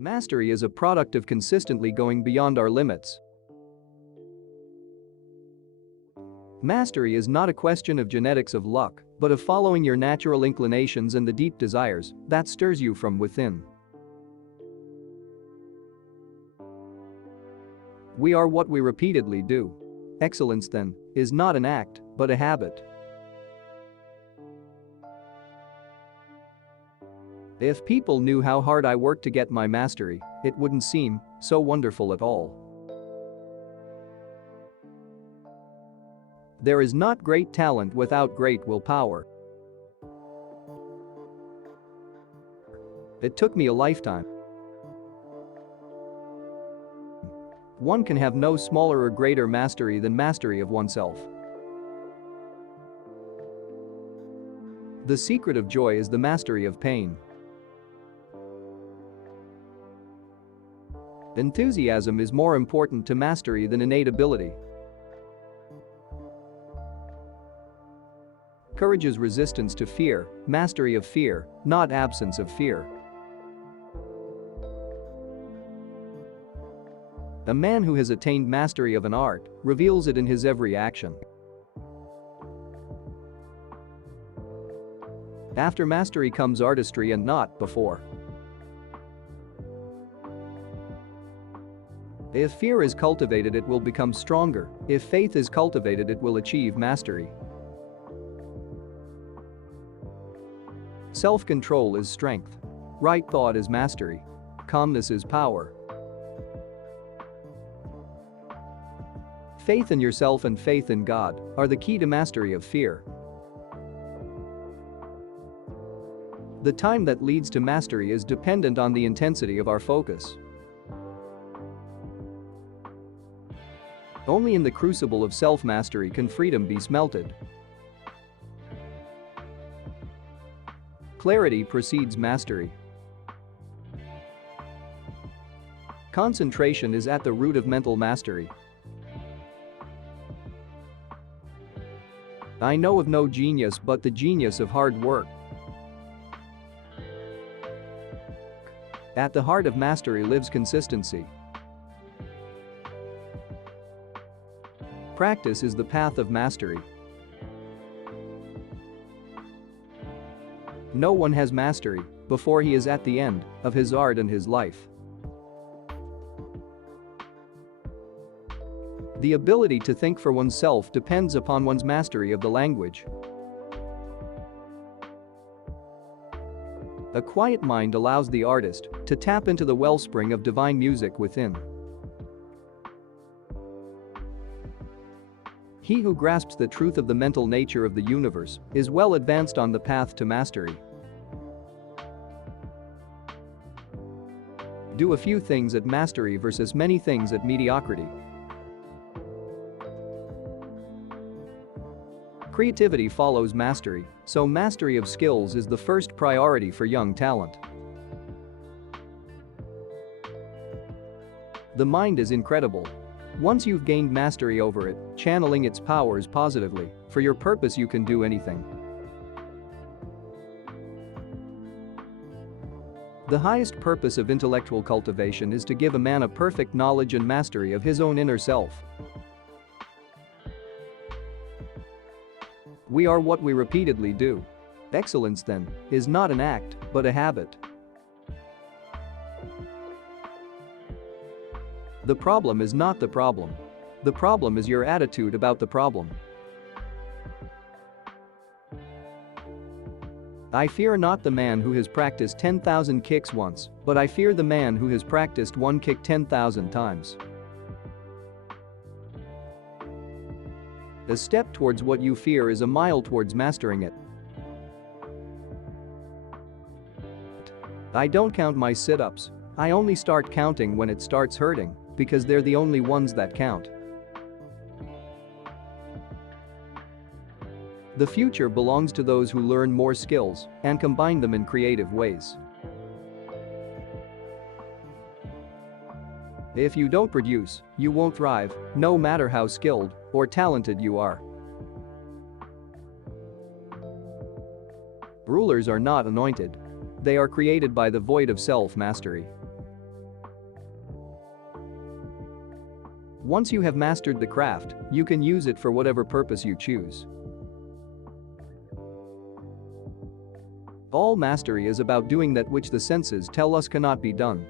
Mastery is a product of consistently going beyond our limits. Mastery is not a question of genetics of luck, but of following your natural inclinations and the deep desires that stirs you from within. We are what we repeatedly do. Excellence, then, is not an act, but a habit. If people knew how hard I work to get my mastery, it wouldn't seem so wonderful at all. There is not great talent without great willpower. It took me a lifetime. One can have no smaller or greater mastery than mastery of oneself. The secret of joy is the mastery of pain. Enthusiasm is more important to mastery than innate ability. Courage is resistance to fear, mastery of fear, not absence of fear. A man who has attained mastery of an art reveals it in his every action. After mastery comes artistry and not before. If fear is cultivated, it will become stronger. If faith is cultivated, it will achieve mastery. Self-control is strength. Right thought is mastery. Calmness is power. Faith in yourself and faith in God are the key to mastery of fear. The time that leads to mastery is dependent on the intensity of our focus. Only in the crucible of self-mastery can freedom be smelted. Clarity precedes mastery. Concentration is at the root of mental mastery. I know of no genius but the genius of hard work. At the heart of mastery lives consistency. Practice is the path of mastery. No one has mastery before he is at the end of his art and his life. The ability to think for oneself depends upon one's mastery of the language. A quiet mind allows the artist to tap into the wellspring of divine music within. He who grasps the truth of the mental nature of the universe is well advanced on the path to mastery. Do a few things at mastery versus many things at mediocrity. Creativity follows mastery, so mastery of skills is the first priority for young talent. The mind is incredible. Once you've gained mastery over it, channeling its powers positively, for your purpose you can do anything. The highest purpose of intellectual cultivation is to give a man a perfect knowledge and mastery of his own inner self. We are what we repeatedly do. Excellence, then, is not an act, but a habit. The problem is not the problem. The problem is your attitude about the problem. I fear not the man who has practiced 10,000 kicks once, but I fear the man who has practiced one kick 10,000 times. A step towards what you fear is a mile towards mastering it. I don't count my sit-ups. I only start counting when it starts hurting, because they're the only ones that count. The future belongs to those who learn more skills and combine them in creative ways. If you don't produce, you won't thrive, no matter how skilled or talented you are. Rulers are not anointed. They are created by the void of self-mastery. Once you have mastered the craft, you can use it for whatever purpose you choose. All mastery is about doing that which the senses tell us cannot be done.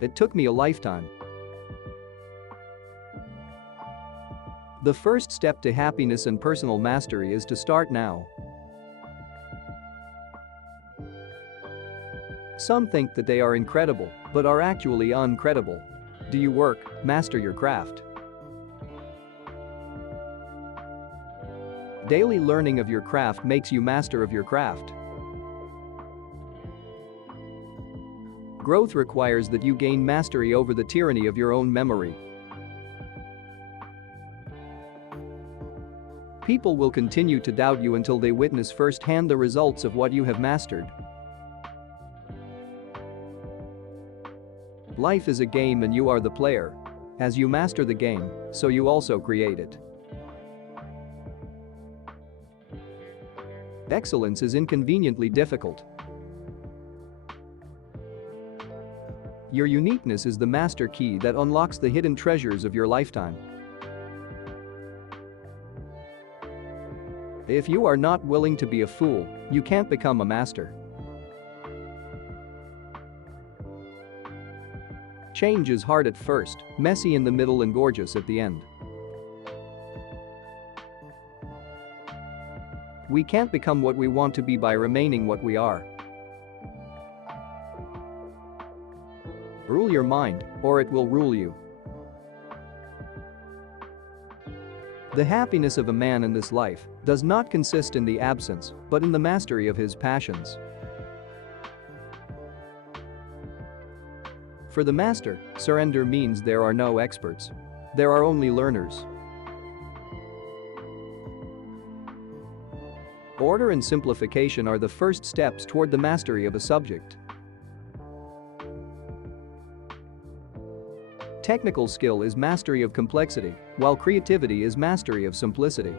It took me a lifetime. The first step to happiness and personal mastery is to start now. Some think that they are incredible, but are actually uncredible. Do you work, master your craft? Daily learning of your craft makes you master of your craft. Growth requires that you gain mastery over the tyranny of your own memory. People will continue to doubt you until they witness firsthand the results of what you have mastered. Life is a game and you are the player. As you master the game, so you also create it. Excellence is inconveniently difficult. Your uniqueness is the master key that unlocks the hidden treasures of your lifetime. If you are not willing to be a fool, you can't become a master. Change is hard at first, messy in the middle and gorgeous at the end. We can't become what we want to be by remaining what we are. Rule your mind, or it will rule you. The happiness of a man in this life does not consist in the absence, but in the mastery of his passions. For the master, surrender means there are no experts. There are only learners. Order and simplification are the first steps toward the mastery of a subject. Technical skill is mastery of complexity, while creativity is mastery of simplicity.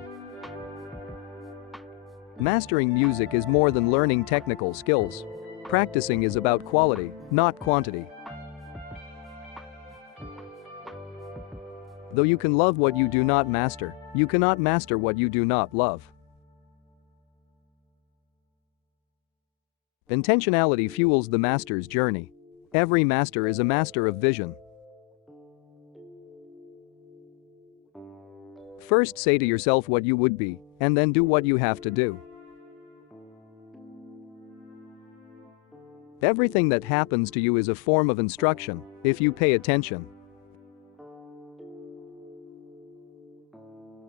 Mastering music is more than learning technical skills. Practicing is about quality, not quantity. Though you can love what you do not master, you cannot master what you do not love. Intentionality fuels the master's journey. Every master is a master of vision. First say to yourself what you would be, and then do what you have to do. Everything that happens to you is a form of instruction, if you pay attention.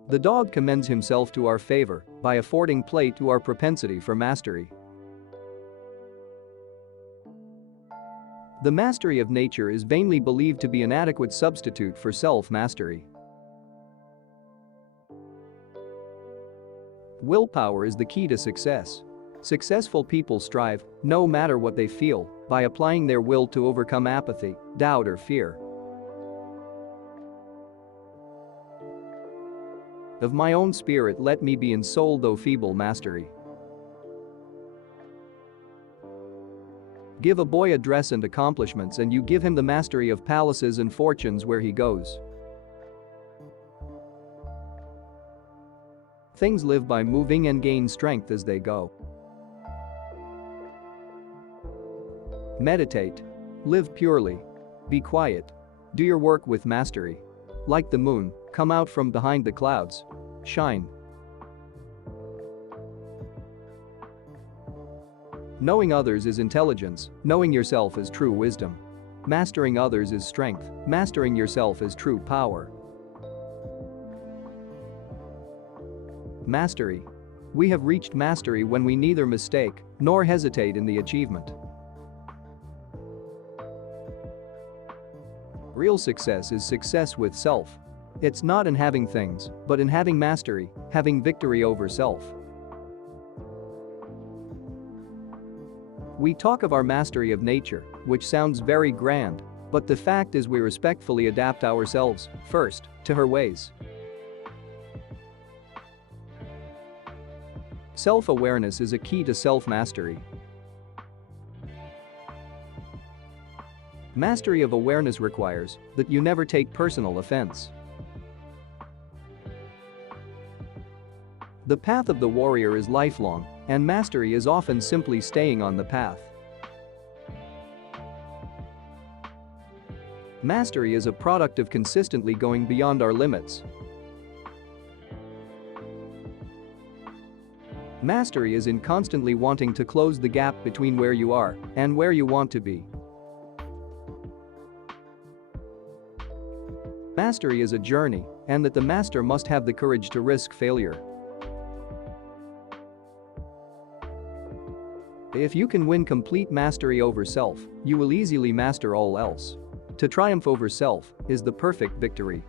The dog commends himself to our favor by affording play to our propensity for mastery. The mastery of nature is vainly believed to be an adequate substitute for self-mastery. Willpower is the key to success. Successful people strive, no matter what they feel, by applying their will to overcome apathy, doubt or fear. Of my own spirit let me be in soul though feeble mastery. Give a boy a dress and accomplishments and you give him the mastery of palaces and fortunes where he goes. Things live by moving and gain strength as they go. Meditate. Live purely. Be quiet. Do your work with mastery. Like the moon, come out from behind the clouds. Shine. Knowing others is intelligence, knowing yourself is true wisdom. Mastering others is strength, mastering yourself is true power. Mastery. We have reached mastery when we neither mistake nor hesitate in the achievement. Real success is success with self. It's not in having things, but in having mastery, having victory over self. We talk of our mastery of nature, which sounds very grand, but the fact is we respectfully adapt ourselves, first, to her ways. Self-awareness is a key to self-mastery. Mastery of awareness requires that you never take personal offense. The path of the warrior is lifelong, and mastery is often simply staying on the path. Mastery is a product of consistently going beyond our limits. Mastery is in constantly wanting to close the gap between where you are and where you want to be. Mastery is a journey, and that the master must have the courage to risk failure. If you can win complete mastery over self, you will easily master all else. To triumph over self is the perfect victory.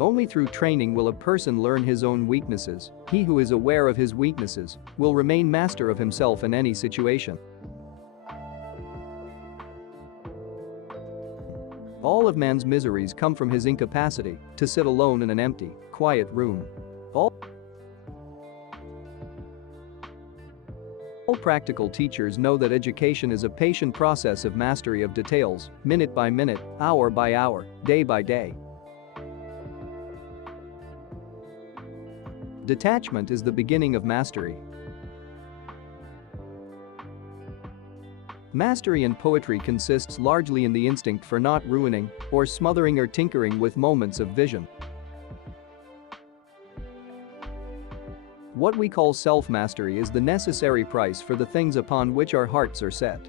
Only through training will a person learn his own weaknesses. He who is aware of his weaknesses will remain master of himself in any situation. All of man's miseries come from his incapacity to sit alone in an empty, quiet room. All practical teachers know that education is a patient process of mastery of details, minute by minute, hour by hour, day by day. Detachment is the beginning of mastery. Mastery in poetry consists largely in the instinct for not ruining or smothering or tinkering with moments of vision. What we call self-mastery is the necessary price for the things upon which our hearts are set.